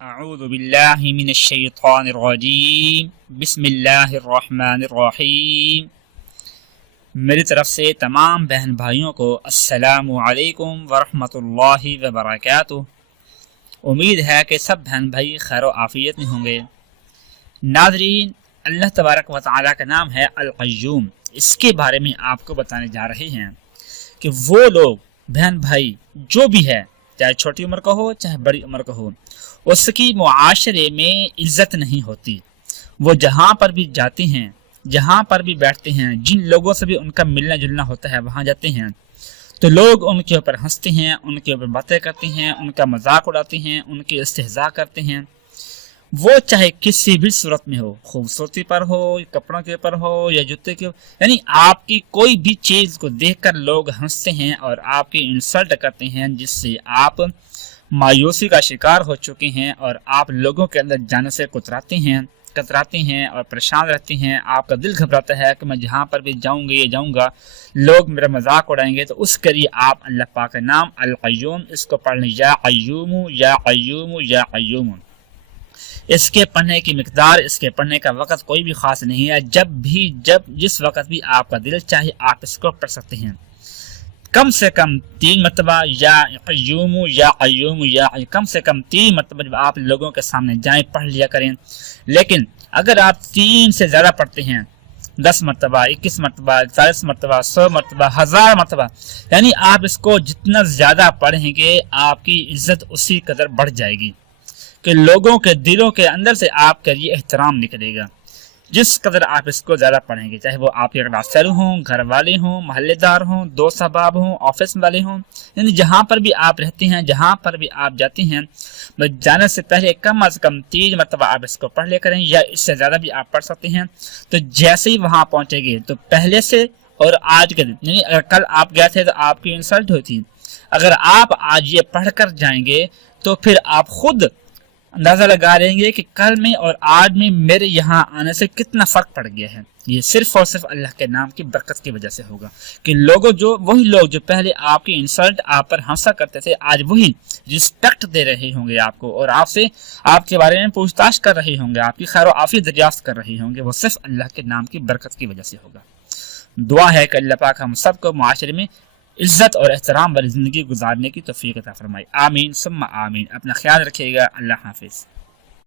اعوذ باللہ من الشیطان الرجیم بسم اللہ الرحمن الرحیم۔ میری طرف سے تمام بہن بھائیوں کو السلام علیکم ورحمۃ اللہ وبرکاتہ۔ امید ہے کہ سب بہن بھائی خیر و عافیت میں ہوں گے۔ ناظرین، اللہ تبارک و تعالیٰ کا نام ہے القیوم۔ اس کے بارے میں آپ کو بتانے جا رہے ہیں کہ وہ لوگ بہن بھائی جو بھی ہے، چاہے چھوٹی عمر کا ہو چاہے بڑی عمر کا ہو، اس کی معاشرے میں عزت نہیں ہوتی۔ وہ جہاں پر بھی جاتے ہیں، جہاں پر بھی بیٹھتے ہیں، جن لوگوں سے بھی ان کا ملنا جلنا ہوتا ہے وہاں جاتے ہیں تو لوگ ان کے اوپر ہنستے ہیں، ان کے اوپر باتیں کرتے ہیں، ان کا مذاق اڑاتے ہیں، ان کی استہزاء کرتے ہیں۔ وہ چاہے کسی بھی صورت میں ہو، خوبصورتی پر ہو، کپڑوں کے اوپر ہو یا جوتے کے، یعنی آپ کی کوئی بھی چیز کو دیکھ کر لوگ ہنستے ہیں اور آپ کی انسلٹ کرتے ہیں، جس سے آپ مایوسی کا شکار ہو چکے ہیں اور آپ لوگوں کے اندر جانے سے کتراتے ہیں اور پریشان رہتے ہیں۔ آپ کا دل گھبراتا ہے کہ میں جہاں پر بھی جاؤں گا لوگ میرا مذاق اڑائیں گے۔ تو اس کے لیے آپ اللہ پاک کا نام القیوم، اس کو پڑھ لیں، یا قیوم یا قیوم یا قیوم۔ اس کے پڑھنے کی مقدار، اس کے پڑھنے کا وقت کوئی بھی خاص نہیں ہے، جس وقت بھی آپ کا دل چاہے آپ اس کو پڑھ سکتے ہیں۔ کم سے کم 3 مرتبہ یا قیوم یا قیوم یا کم سے کم 3 مرتبہ جب آپ لوگوں کے سامنے جائیں پڑھ لیا کریں۔ لیکن اگر آپ 3 سے زیادہ پڑھتے ہیں، 10 مرتبہ، 21 مرتبہ، 40 مرتبہ، 100 مرتبہ، 1000 مرتبہ، یعنی آپ اس کو جتنا زیادہ پڑھیں گے آپ کی عزت اسی قدر بڑھ جائے گی کہ لوگوں کے دلوں کے اندر سے آپ کا یہ احترام نکلے گا۔ جس قدر آپ اس کو زیادہ پڑھیں گے، چاہے وہ آپ کے کلاس فیلو ہوں، گھر والے ہوں، محلے دار ہوں، دوست احباب ہوں، آفس والے ہوں، یعنی جہاں پر بھی آپ رہتے ہیں، جہاں پر بھی آپ جاتے ہیں، جانے سے پہلے کم از کم 3 مرتبہ آپ اس کو پڑھ لے کریں، یا اس سے زیادہ بھی آپ پڑھ سکتے ہیں۔ تو جیسے ہی وہاں پہنچے گے تو پہلے سے اور آج کے دن، یعنی اگر کل آپ گئے تھے تو آپ کی انسلٹ ہوئی تھی، اگر آپ آج یہ پڑھ کر جائیں گے تو پھر آپ خود اندازہ لگا لیں گے کہ کل میں اور آج میں میرے یہاں آنے سے کتنا فرق پڑ گیا ہے۔ یہ صرف اور صرف اللہ کے نام کی برکت کی وجہ سے ہوگا کہ وہی لوگ جو پہلے آپ کی انسلٹ آپ پر ہنسا کرتے تھے، آج وہی رسپیکٹ دے رہے ہوں گے آپ کو، اور آپ سے آپ کے بارے میں پوچھ تاچھ کر رہے ہوں گے، آپ کی خیر و عافیت دریافت کر رہے ہوں گے۔ وہ صرف اللہ کے نام کی برکت کی وجہ سے ہوگا۔ دعا ہے کہ اللہ پاک ہم سب کو معاشرے میں عزت اور احترام والی زندگی گزارنے کی توفیق عطا فرمائے۔ آمین ثم آمین۔ اپنا خیال رکھیے گا۔ اللہ حافظ۔